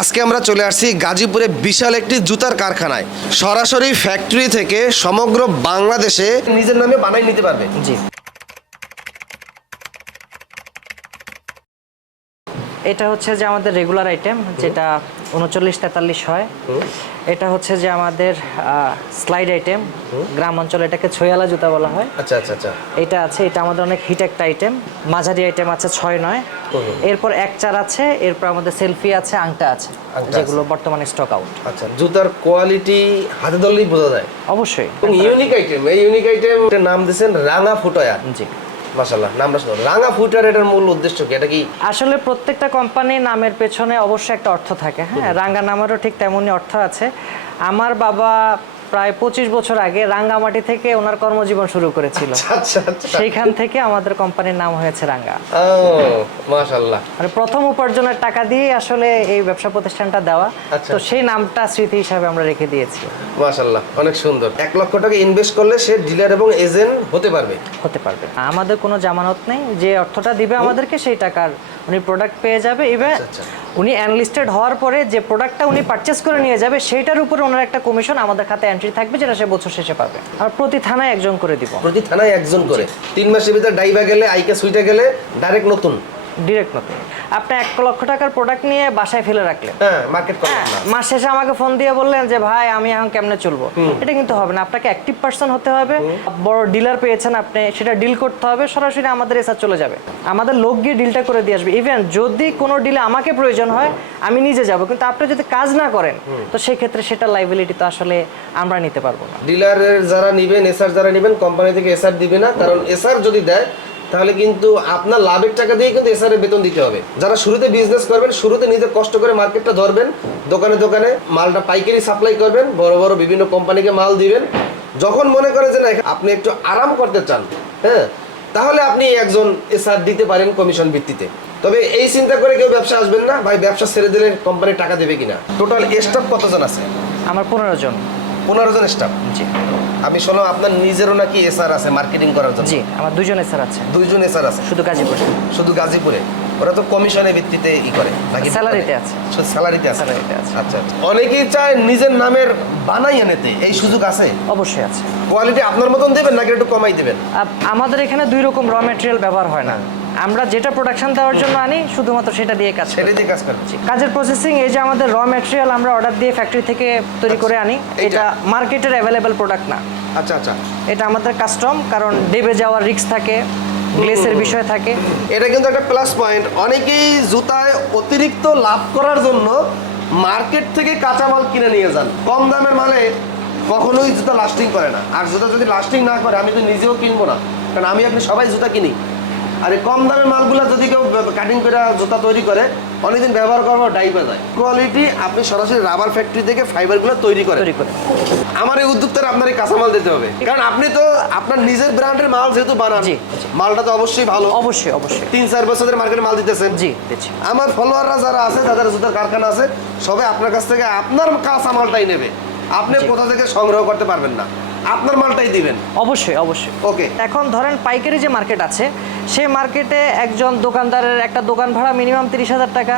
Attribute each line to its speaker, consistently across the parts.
Speaker 1: আজকে আমরা চলে আসছি গাজীপুরে বিশাল একটি জুতার কারখানায়। সরাসরি ফ্যাক্টরি থেকে সমগ্র বাংলাদেশে নিজের নামে বানাই নিতে পারবে।
Speaker 2: জি। এটা হচ্ছে যে আমাদের রেগুলার আইটেম যেটা উনচল্লিশ তেতাল্লিশ হয়। এটা হচ্ছে যে আমাদের স্লাইড আইটেম গ্রাম অঞ্চলে এটাকে ছয়ালা জুতা বলা হয়।
Speaker 1: আচ্ছা আচ্ছা আচ্ছা।
Speaker 2: এটা আছে এটা আমাদের অনেক হিট একটা আইটেম মাঝারি আইটেম আছে ছয় নয়। এরপর এক চার আছে এরপর আমাদের সেলফি আছে আংটা আছে যেগুলো বর্তমানে স্টক আউট
Speaker 1: আচ্ছা জুতার কোয়ালিটি হাতে ধরলেই বোঝা যায়।
Speaker 2: অবশ্যই।
Speaker 1: ইউনিক আইটেম এই ইউনিক আইটেম নাম দিয়েছেন রাঙা ফুটয়া।
Speaker 2: জি।
Speaker 1: মাশাল্লাহ নামটা শুনুন রাঙা ফুটার এটার মূল উদ্দেশ্য কি? এটা কি?
Speaker 2: আসলে প্রত্যেকটা কোম্পানি নামের পেছনে অবশ্যই একটা অর্থ থাকে। হ্যাঁ রাঙা নামেরও ঠিক তেমনই অর্থ আছে। আমার বাবা প্রায় পঁচিশ বছর আগে রাঙ্গামাটি থেকে ওনার কর্মজীবন শুরু করেছিল।
Speaker 1: আচ্ছা আচ্ছা
Speaker 2: সেইখান থেকে আমাদের কোম্পানির নাম হয়েছে রাঙ্গা।
Speaker 1: মাশাল্লাহ
Speaker 2: মানে প্রথম উপার্জনের টাকা দিয়ে আসলে এই ব্যবসা প্রতিষ্ঠানটা দেওয়া।
Speaker 1: আচ্ছা।
Speaker 2: তো সেই নামটা স্মৃতি হিসাবে আমরা রেখে দিয়েছি।
Speaker 1: মাশাল্লাহ অনেক সুন্দর। এক লক্ষ টাকা ইনভেস্ট করলে সে ডিলার এবং এজেন্ট হতে পারবে।
Speaker 2: হতে পারবে। আমাদের কোনো জামানত নেই। যে অর্থটা দিবে আমাদেরকে সেই টাকার উনি প্রোডাক্ট পেয়ে যাবে। ইভেন
Speaker 1: আচ্ছা,
Speaker 2: উনি অ্যানলিস্টেড হওয়ার পরে যে প্রোডাক্টটা উনি পারচেস করে নিয়ে যাবে সেটার উপরে ওনার একটা কমিশন আমাদের খাতে এন্ট্রি থাকবে যেটা সে বছর শেষে পাবে। আর প্রতি থানায় একজন করে দিব।
Speaker 1: প্রতি থানায় একজন করে। তিন মাসের ভিতরে ডাইবা গেলে আইকা সুইটা গেলে ডাইরেক্ট নতুন।
Speaker 2: ডিরেক্ট আপনি এক লক্ষ টাকার প্রোডাক্ট নিয়ে বাসায় ফেলে রাখলেন।
Speaker 1: হ্যাঁ
Speaker 2: হ্যাঁ, মাস শেষে আমাকে ফোন দিয়ে বললেন যে ভাই আমি এখন কেমনে চলবো? এটা কিন্তু হবে না আপনাকে অ্যাক্টিভ পার্সন হতে হবে। বড় ডিলার পেয়েছেন আপনি সেটা ডিল করতে হবে সরাসরি আমাদের এসে চলে যাবে। আমাদের লোক গিয়ে ডিলটা করে দিয়ে আসবে। ইভেন যদি কোনো ডিলে আমাকে প্রয়োজন হয় আমি নিজে যাব। কিন্তু আপনি যদি কাজ না করেন তো সেই ক্ষেত্রে সেটা লাইবিলিটি তো আসলে আমরা নিতে পারব না।
Speaker 1: ডিলারের যারা নিবেন এসআর যারা নিবেন কোম্পানি থেকে এসআর দিবে না। কারণ এসআর যদি দেয় তাহলে কিন্তু আপনার লাভের টাকা দিয়ে কিন্তু এসআর বেতন দিতে হবে। যারা শুরুতে বিজনেস করবেন, শুরুতে নিজে কষ্ট করে মার্কেটটা ধরবেন, দোকানে দোকানে মালটা পাইকারি সাপ্লাই করবেন, বড় বড় বিভিন্ন কোম্পানিকে মাল দিবেন। যখন মনে করেন যে না আপনি একটু আরাম করতে চান হ্যাঁ তাহলে আপনি একজন এসআর দিতে পারেন কমিশন ভিত্তিতে। তবে এই চিন্তা করে কেউ ব্যবসা আসবেন না, ভাই, ব্যবসা ছেড়ে দিলে কোম্পানি টাকা দেবে কিনা? টোটাল স্টাফ কতজন আছে?
Speaker 2: আমার পনেরো জন।
Speaker 1: পনেরো জন স্টাফ
Speaker 2: জি।
Speaker 1: আমি শুনলাম আপনার নিজেরও নাকি এসআর আছে মার্কেটিং করার জন্য।
Speaker 2: জি আমার দুজন স্যার আছে।
Speaker 1: দুইজন এসআর আছে।
Speaker 2: শুধু গাজীপুরে।
Speaker 1: শুধু গাজীপুরে? ওরা তো কমিশনের ভিত্তিতে ই করে নাকি?
Speaker 2: স্যালারিতে আছে।
Speaker 1: শুধু স্যালারিতে আছে।
Speaker 2: স্যালারিতে আছে।
Speaker 1: আচ্ছা আচ্ছা। অনেকেই চায় নিজের নামের বানাই আনেতে। এই সুযোগ আছে?
Speaker 2: অবশ্যই আছে।
Speaker 1: কোয়ালিটি আপনার মতন দেবেন নাকি একটু কমাই দেবেন?
Speaker 2: আমাদের এখানে দুই রকম র মেটেরিয়াল ব্যবহার হয় না। আমরা যেটা প্রোডাকশন দেওয়ার জন্য আনি শুধুমাত্র সেটা দিয়ে কাজ।
Speaker 1: সেটাই দিয়ে কাজ করেন
Speaker 2: কাজের প্রসেসিং এই যে আমাদের র ম্যাটেরিয়াল আমরা অর্ডার দিয়ে ফ্যাক্টরি থেকে তৈরি করে আনি এটা মার্কেটের অ্যাভেলেবেল প্রোডাক্ট না।
Speaker 1: আচ্ছা আচ্ছা।
Speaker 2: এটা আমাদের কাস্টম কারণ ডেবে যাওয়ার রিস্ক থাকে গ্লেসের বিষয় থাকে।
Speaker 1: এটা কিন্তু একটা প্লাস পয়েন্ট অনেকেই জুতায় অতিরিক্ত লাভ করার জন্য মার্কেট থেকে কাঁচামাল কিনে নিয়ে যান। কম দামের মালে কখনোই জুতা লাস্টিং করে না। আর জুতা যদি লাস্টিং না করে আমি তো নিজেও কিনবো না। কারণ আমি আপনি সবাই জুতা কিনি। আর এই কম দামের মালগুলো যদি কেউ কাটিং করে জুতা তৈরি করে অনেকদিন ব্যবহার পর ডাইপে যায়। কোয়ালিটি আপনি সরাসরি রাবার ফ্যাক্টরি থেকে ফাইবারগুলো তৈরি করেন।
Speaker 2: তৈরি করে
Speaker 1: আমার এই উদ্যোক্তার আপনার এই কাঁচামাল দিতে হবে। কারণ আপনি তো আপনার নিজের ব্র্যান্ডের মাল যেহেতু বানান মালটা তো অবশ্যই ভালো।
Speaker 2: অবশ্যই অবশ্যই।
Speaker 1: তিন চার বছরের মার্কেটে মাল দিতেছেন।
Speaker 2: জি
Speaker 1: আমার ফলোয়াররা যারা আছে যাদের জুতার কারখানা আছে সবাই আপনার কাছ থেকে আপনার কাঁচা মালটাই নেবে। আপনি কোথা থেকে সংগ্রহ করতে পারবেন না। আপনার মালটাই দিবেন।
Speaker 2: অবশ্যই অবশ্যই।
Speaker 1: ওকে
Speaker 2: এখন ধরেন পাইকারি যে মার্কেট আছে সেই মার্কেটে একজন দোকানদারের একটা দোকান ভাড়া মিনিমাম তিরিশ হাজার টাকা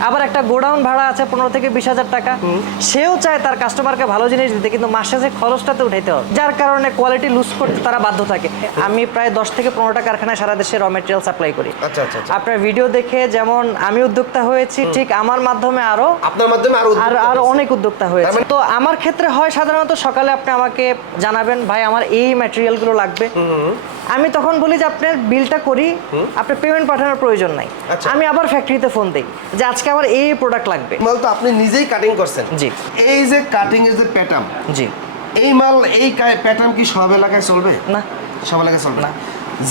Speaker 2: আবার একটা গোডাউন ভাড়া আছে পনেরো থেকে বিশ হাজার টাকা সেও চায় তার কাস্টমারকে ভালো জিনিস দিতে কিন্তু মাসে যে খরচটাতে উঠাইতে হবে যার কারণে কোয়ালিটি লুজ করতে তারা বাধ্য থাকে। আমি প্রায় দশ থেকে পনেরোটা কারখানায় সারা দেশে র মেটেরিয়াল সাপ্লাই করি।
Speaker 1: আচ্ছা আচ্ছা আচ্ছা।
Speaker 2: আপনার ভিডিও দেখে যেমন আমি উদ্যোক্তা হয়েছি ঠিক আমার মাধ্যমে আরও
Speaker 1: আপনার মাধ্যমে আরও
Speaker 2: আর অনেক উদ্যোক্তা হয়েছে।
Speaker 1: মানে-
Speaker 2: তো আমার ক্ষেত্রে হয় সাধারণত সকালে আপনি আমাকে জানাবেন ভাই আমার এই ম্যাটেরিয়ালগুলো লাগবে। আমি তখন বলি যে আপনার বিলটা করি আপনার পেমেন্ট পাঠানোর প্রয়োজন নাই।
Speaker 1: আচ্ছা।
Speaker 2: আমি আবার ফ্যাক্টরিতে ফোন দিই যে আজকে আমার এই প্রোডাক্ট লাগবে।
Speaker 1: মাল তো আপনি নিজেই কাটিং করছেন।
Speaker 2: জি।
Speaker 1: এই যে কাটিং এর যে প্যাটার্ন
Speaker 2: জি।
Speaker 1: এই মাল এই প্যাটার্ন কি সব এলাকায় চলবে?
Speaker 2: না।
Speaker 1: সব এলাকায় চলবে?
Speaker 2: না।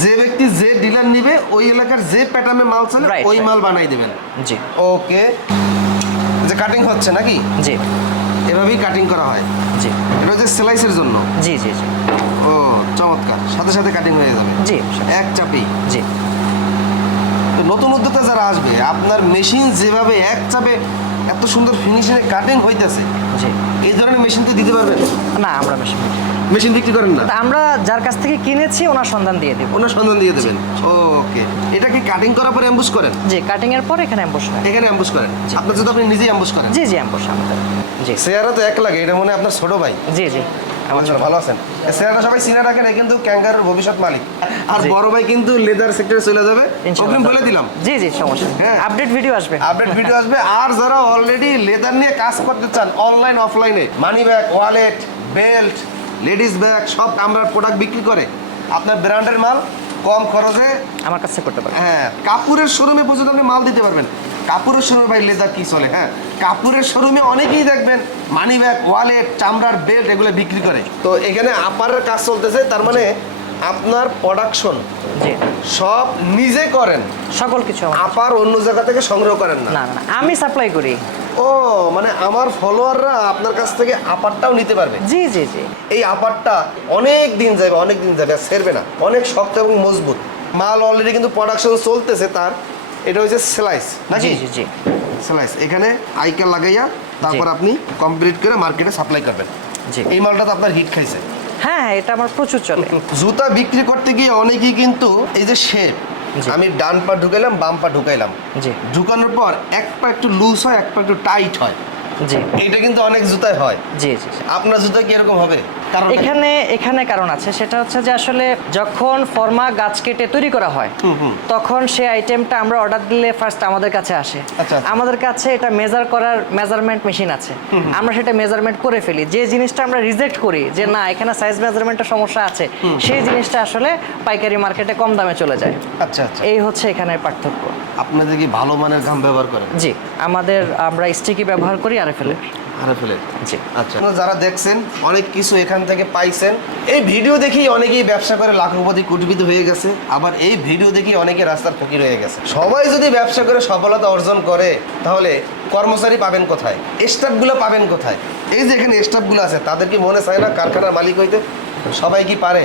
Speaker 1: যে ব্যক্তি যে ডিলার নিবে ওই এলাকার যে প্যাটার্নে মাল চলে ওই মাল বানাই দিবেন।
Speaker 2: জি।
Speaker 1: ওকে যে কাটিং হচ্ছে নাকি?
Speaker 2: জি।
Speaker 1: এভাবেই কাটিং করা হয়।
Speaker 2: জি।
Speaker 1: এটা হচ্ছে সেলাইসের জন্য।
Speaker 2: জি জি জি।
Speaker 1: ও চমৎকার। সাথে সাথে কাটিং হয়ে যাবে।
Speaker 2: জি
Speaker 1: এক চাপেই।
Speaker 2: জি।
Speaker 1: নতুন উদ্যোক্তা যারা আসবে আপনার মেশিন যেভাবে এক চাপে এত সুন্দর ফিনিশিংয়ে কাটিং হইতেছে।
Speaker 2: জি।
Speaker 1: এই ধরনের মেশিন তো দিতে পারবেন?
Speaker 2: না আমরা মেশিন
Speaker 1: মেশিন বিক্রি করেন না?
Speaker 2: আমরা যার কাছ থেকে কিনেছি ওনার সন্ধান দিয়ে দেব।
Speaker 1: ওনার সন্ধান দিয়ে দেবেন। ওকে। এটা কি কাটিং করার পরে অ্যাম্বুশ করেন?
Speaker 2: জি কাটিং এর পর এখানে অ্যাম্বুশ হয়।
Speaker 1: এখানে অ্যাম্বুশ করেন। আপনার যদি আপনি নিজেই অ্যাম্বুশ করেন।
Speaker 2: জি জি অ্যাম্বুশ আমাদের। জি।
Speaker 1: সেয়ারা তো এক লাগে এটা মনে আপনার ছোট ভাই।
Speaker 2: জি জি।
Speaker 1: ভালো আছেন? চেহারাটা সবাই রাখেন এ কিন্তু ক্যাঙ্গারুর ভবিষ্যৎ মালিক। আর
Speaker 2: জি।
Speaker 1: বড় ভাই কিন্তু লেদার সেক্টরে চলে যাবে। বলে দিলাম।
Speaker 2: জি জি সমস্যা
Speaker 1: হ্যাঁ।
Speaker 2: আপডেট ভিডিও আসবে।
Speaker 1: আপডেট ভিডিও আসবে। আর যারা অলরেডি লেদার নিয়ে কাজ করতে চান অনলাইন অফলাইনে money bag wallet belt ladies bag সব আমরা প্রোডাক্ট বিক্রি করে আপনার ব্র্যান্ডের মাল কম খরচে
Speaker 2: আমার কাছে করতে পারবে
Speaker 1: হ্যাঁ কাপুরের শোরুমে পর্যন্ত আপনি মাল দিতে পারবেন। কাপুরের শোরুমে ভাই লেদার কি চলে হ্যাঁ? কাপুরের শোরুমে অনেকেই দেখবেন মানি ব্যাগ ওয়ালেট চামড়ার বেল্ট এগুলো বিক্রি করে। তো এখানে আপারের কাজ চলতেছে তার মানে আপনার প্রোডাকশন সব নিজে করেন
Speaker 2: সকল কিছু
Speaker 1: আপার অন্য জায়গা থেকে সংগ্রহ করেন না।
Speaker 2: না না না, আমি সাপ্লাই করি।
Speaker 1: ও মানে আমার ফলোয়াররা আপনার কাছ থেকে আপারটাও নিতে পারবে।
Speaker 2: জি জি জি।
Speaker 1: এই আপারটা অনেক দিন যাবে অনেক দিন যাবে আর সেরবে না। অনেক শক্ত এবং মজবুত। মাল অলরেডি কিন্তু প্রোডাকশন চলতেছে তার। এটা হচ্ছে স্লাইস নাকি?
Speaker 2: জি জি
Speaker 1: সেলাইস এখানে আইকা লাগাইয়া তারপর আপনি কমপ্লিট করে মার্কেটে সাপ্লাই করবেন।
Speaker 2: জি।
Speaker 1: এই মালটা তো আপনার হিট খাইছে।
Speaker 2: হ্যাঁ হ্যাঁ এটা আমার প্রচুর চলে।
Speaker 1: জুতা বিক্রি করতে গিয়ে অনেকেই কিন্তু এই যে শেপ আমি ডান পা ঢুকাইলাম বাম পা ঢুকাইলাম।
Speaker 2: জি।
Speaker 1: ঢুকানোর পর এক পা একটু লুজ হয় এক পা একটু টাইট হয়।
Speaker 2: জি।
Speaker 1: এইটা কিন্তু অনেক জুতায় হয়।
Speaker 2: জি জি।
Speaker 1: আপনার জুতা কি এরকম হবে? কারণ
Speaker 2: এখানে এখানে কারণ আছে। সেটা হচ্ছে যে আসলে যখন ফর্মা গাছ কেটে তৈরি করা হয়। তখন সেই আইটেমটা আমরা অর্ডার দিলে ফার্স্ট আমাদের কাছে আসে।
Speaker 1: আচ্ছা, আচ্ছা।
Speaker 2: আমাদের কাছে এটা মেজার করার মেজারমেন্ট মেশিন আছে। আমরা সেটা মেজারমেন্ট করে ফেলি। যে জিনিসটা আমরা রিজেক্ট করি যে না এখানে সাইজ মেজারমেন্টের সমস্যা আছে সেই জিনিসটা আসলে পাইকারি মার্কেটে কম দামে চলে যায়।
Speaker 1: আচ্ছা আচ্ছা।
Speaker 2: এই হচ্ছে এখানের পার্থক্য।
Speaker 1: আপনাদের কি ভালো মানের ঘাম ব্যবহার করেন?
Speaker 2: জি আমাদের আমরা স্টিকি ব্যবহার করি আর ফেলে
Speaker 1: হারে ফেলে
Speaker 2: জি।
Speaker 1: আচ্ছা। যারা দেখছেন অনেক কিছু এখান থেকে পাইছেন। এই ভিডিও দেখেই অনেকেই ব্যবসা করে লাখপতি কোটিপতি হয়ে গেছে। আবার এই ভিডিও দেখেই অনেকে রাস্তার ফকির হয়ে গেছে। সবাই যদি ব্যবসা করে সফলতা অর্জন করে তাহলে কর্মচারী পাবেন কোথায়? স্টাফগুলো পাবেন কোথায়? এই যে এখানে স্টাফগুলো আছে তাদের কি মনে চায় না কারখানার মালিক হইতে? সবাই কি পারে?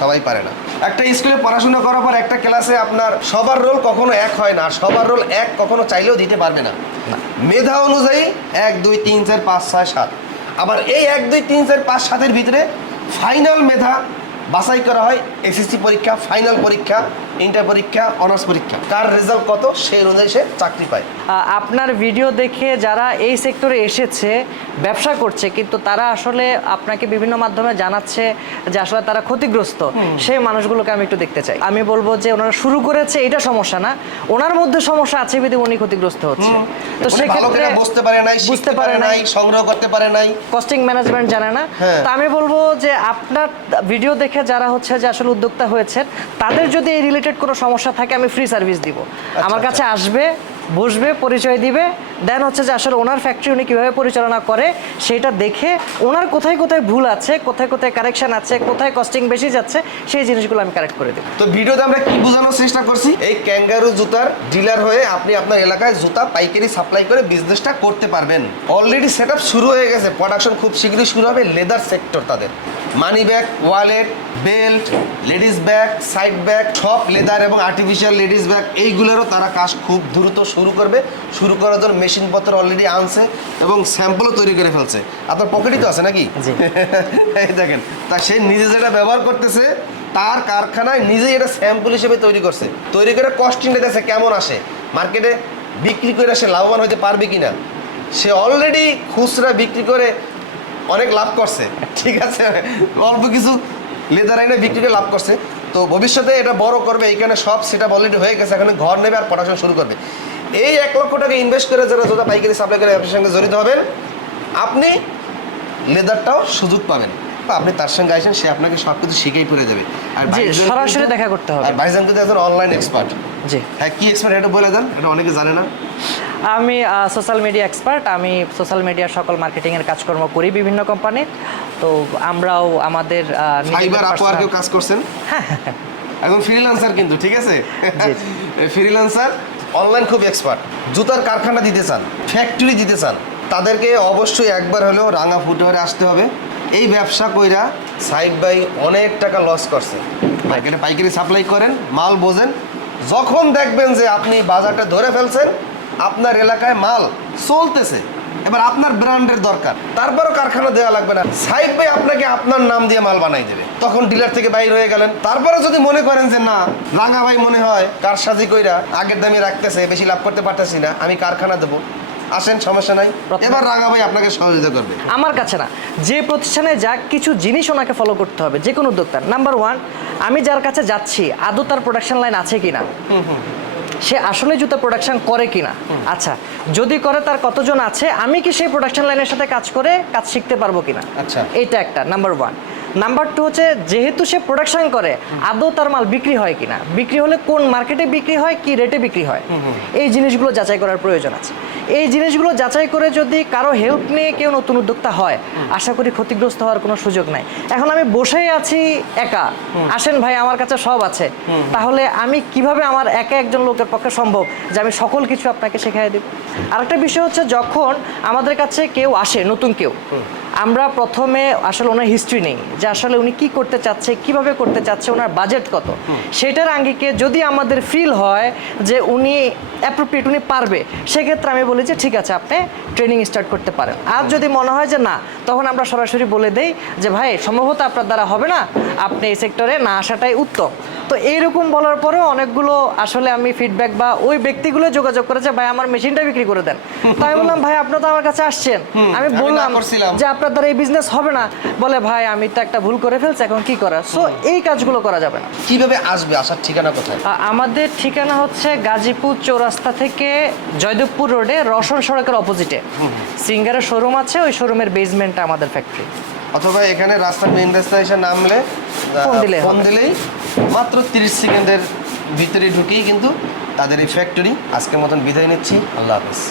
Speaker 1: সবাই পারে না। একটা স্কুলে পড়াশোনা করার পর একটা ক্লাসে আপনার সবার রোল কখনো এক হয় না সবার রোল এক কখনো চাইলেও দিতে পারবে না। মেধা অনুযায়ী এক দুই তিন চার পাঁচ ছয় সাত। আবার এই এক দুই তিন চার পাঁচ সাতের ভিতরে ফাইনাল মেধা বাছাই করা হয় এসএসসি পরীক্ষা ফাইনাল পরীক্ষা ইন্টার পরীক্ষা অনার্স পরীক্ষা। কার রেজাল্ট কত সেই অনুযায়ী সে চাকরি পায়।
Speaker 2: আপনার ভিডিও দেখে যারা এই সেক্টরে এসেছে ব্যবসা করছে কিন্তু তারা আসলে আপনাকে বিভিন্ন মাধ্যমে জানাচ্ছে যে আসলে তারা ক্ষতিগ্রস্ত। সেই মানুষগুলোকে আমি একটু দেখতে চাই। আমি বলব যে ওনারা শুরু করেছে এটা সমস্যা না। ওনার মধ্যে সমস্যা আছে বিধি উনি ক্ষতিগ্রস্ত হচ্ছে। তো
Speaker 1: ভালো বুঝতে পারে নাই বুঝতে পারে নাই সংগ্রহ করতে পারে নাই।
Speaker 2: কস্টিং ম্যানেজমেন্ট জানে না।
Speaker 1: হ্যাঁ।
Speaker 2: তো আমি বলব যে আপনার ভিডিও দেখে যারা হচ্ছে যে আসলে উদ্যোক্তা হয়েছে তাদের যদি এই রিলেটেড কোনো সমস্যা থাকে আমি ফ্রি সার্ভিস দিব। আমার
Speaker 1: আচ্ছা।
Speaker 2: কাছে আসবে বসবে, পরিচয় দিবে। দেন হচ্ছে যে আসলে ওনার ফ্যাক্টরি উনি কীভাবে পরিচালনা করে, সেটা দেখে ওনার কোথায় কোথায় ভুল আছে, কোথায় কোথায় কারেকশন আছে, কোথায় কস্টিং বেশি যাচ্ছে, সেই জিনিসগুলো আমি কারেক্ট করে দেবো।
Speaker 1: তো ভিডিওতে আমরা কি বোঝানোর চেষ্টা করছি? এই ক্যাঙ্গারু জুতার ডিলার হয়ে আপনি আপনার এলাকায় জুতা, পাইকারি সাপ্লাই করে বিজনেসটা করতে পারবেন। অলরেডি সেট শুরু হয়ে গেছে। প্রোডাকশন খুব শীঘ্রই শুরু হবে লেদার সেক্টর তাদের। Money bag wallet belt ladies bag side bag সব লেদার এবং আর্টিফিশিয়াল লেডিস ব্যাগ এইগুলোরও তারা কাজ খুব দ্রুত শুরু করবে। শুরু করার জন্য মেশিনপত্র অলরেডি আনছে এবং স্যাম্পলও তৈরি করে ফেলছে। আপনার পকেটই তো আছে নাকি? এই দেখেন তা সে নিজে যেটা ব্যবহার করতেছে তার কারখানায় নিজেই এটা স্যাম্পল হিসেবে তৈরি করছে। তৈরি করে কস্টিংটা দেখছে কেমন আসে। মার্কেটে বিক্রি করে সে লাভবান হতে পারবে কিনা? সে অলরেডি খুচরা বিক্রি করে অনেক লাভ করছে। ঠিক আছে? অল্প কিছু লেদার আইনে বিক্রি করে লাভ করছে। তো ভবিষ্যতে এটা বড় করবে এইখানে সব সেটা অলরেডি হয়ে গেছে এখানে ঘর নেবে আর পড়াশোনা শুরু করবে। এই এক লক্ষ টাকা ইনভেস্ট করে যারা যারা পাইকারি সাপ্লাই করে ব্যবসার সঙ্গে জড়িত হবেন আপনি লেদারটাও সুযোগ পাবেন। বা আপনি তার সঙ্গে আসেন সে আপনাকে সব কিছু শিখেই করে দেবে আর
Speaker 2: সরাসরি দেখা করতে হবে।
Speaker 1: আর ভাইজান কিন্তু একজন অনলাইন এক্সপার্ট
Speaker 2: জি।
Speaker 1: হ্যাঁ কি এক্সপার্ট এটা বলে দেন এটা অনেকে জানে না।
Speaker 2: আমি সোশ্যাল মিডিয়া এক্সপার্ট আমি সোশ্যাল মিডিয়ার সকল মার্কেটিংয়ের কাজকর্ম করি বিভিন্ন কোম্পানির তো আমরাও আমাদের
Speaker 1: ফাইবার আপওয়ার্কেও কাজ করছেন? এখন ফ্রিল্যান্সার কিন্তু ঠিক আছে?
Speaker 2: জি।
Speaker 1: ফ্রিল্যান্সার অনলাইন খুব এক্সপার্ট জুতার কারখানা দিতে চান ফ্যাক্টরি দিতে চান তাদেরকে অবশ্যই একবার হলেও রাঙা ফুটওয়ারে আসতে হবে। এই ব্যবসা কইরা সাইড বাই অনেক টাকা লস করছে। পাইকারি পাইকারি সাপ্লাই করেন মাল বোঝেন। যখন দেখবেন যে আপনি বাজারটা ধরে ফেলছেন আপনার এলাকায় মাল চলতেছে। এবার আপনার ব্র্যান্ডের দরকার। তারপরও কারখানা দেওয়া লাগবে না। সাইড ভাই আপনাকে আপনার নাম দিয়ে মাল বানাই দেবে। তখন ডিলার থেকে বাইর হয়ে গেলেন। তারপরে যদি মনে করেন যে না রাঙা ভাই মনে হয় কার কারসাজি কইরা আগের দামে রাখতেছে বেশি লাভ করতে পারতেছি না আমি কারখানা দেবো। আসেন সমস্যা নাই। এবার রাঙা ভাই আপনাকে সহযোগিতা করবে।
Speaker 2: আমার কাছে না। যে প্রতিষ্ঠানে যা কিছু জিনিস ওনাকে ফলো করতে হবে যে কোনো উদ্যোক্তার নাম্বার ওয়ান আমি যার কাছে যাচ্ছি আদৌ তার প্রোডাকশন লাইন আছে কিনা? সে আসলে জুতা প্রোডাকশন করে কিনা? আচ্ছা যদি করে তার কতজন আছে? আমি কি সেই প্রোডাকশন লাইনের সাথে কাজ করে কাজ শিখতে পারব কিনা?
Speaker 1: আচ্ছা।
Speaker 2: এটা একটা নাম্বার ওয়ান নাম্বার টু হচ্ছে যেহেতু সে প্রোডাকশন করে আদৌ তার মাল বিক্রি হয় কিনা? বিক্রি হলে কোন মার্কেটে বিক্রি হয় কি রেটে বিক্রি হয়? এই জিনিসগুলো যাচাই করার প্রয়োজন আছে। এই জিনিসগুলো যাচাই করে যদি কারও হেল্প নিয়ে কেউ নতুন উদ্যোক্তা হয় আশা করি ক্ষতিগ্রস্ত হওয়ার কোনো সুযোগ নাই। এখন আমি বসেই আছি একা। আসেন ভাই আমার কাছে সব আছে। তাহলে আমি কীভাবে আমার একা একজন লোকের পক্ষে সম্ভব যে আমি সকল কিছু আপনাকে শেখাই দেব? আরেকটা বিষয় হচ্ছে যখন আমাদের কাছে কেউ আসে নতুন কেউ আমরা প্রথমে আসলে ওনার হিস্ট্রি নেই যে আসলে উনি কি করতে চাচ্ছে কীভাবে করতে চাচ্ছে ওনার বাজেট কত। সেটার আঙ্গিকে যদি আমাদের ফিল হয় যে উনি অ্যাপ্রোপ্রিয়েট উনি পারবে সেক্ষেত্রে আমি বলি যে ঠিক আছে আপনি ট্রেনিং স্টার্ট করতে পারেন। আর যদি মনে হয় যে না তখন আমরা সরাসরি বলে দেই যে ভাই সম্ভবত আপনার দ্বারা হবে না আপনি এই সেক্টরে না আসাটাই উত্তম। তো এইরকম বলার পরেও অনেকগুলো আসলে আমি ফিডব্যাক বা ওই ব্যক্তিগুলো যোগাযোগ করেছে ভাই আমার মেশিনটা বিক্রি করে দেন। তো আমি বললাম ভাই আপনি তো আমার কাছে আসছেন। আমি বললাম। যে আপনার দ্বারা এই বিজনেস হবে না। বলে ভাই আমি তো একটা ভুল করে ফেলছি এখন কি করা সো এই কাজগুলো করা যাবে না।
Speaker 1: কীভাবে আসবে? আসার ঠিকানা কোথায়?
Speaker 2: আমাদের ঠিকানা হচ্ছে গাজীপুর চৌরাস্তা থেকে জয়দেবপুর রোডে রসন সড়কের অপোজিটে সিঙ্গারের শোরুম আছে ওই শোরুমের বেসমেন্টটা আমাদের ফ্যাক্টরি
Speaker 1: অথবা এখানে রাস্তার মেইন রাস্তায় এসে নামলে
Speaker 2: ফোন
Speaker 1: দিলেই মাত্র তিরিশ সেকেন্ডের ভিতরে ঢুকেই কিন্তু তাদের এই ফ্যাক্টরি আজকের মতন বিদায় নিচ্ছি। আল্লাহ হাফিজ।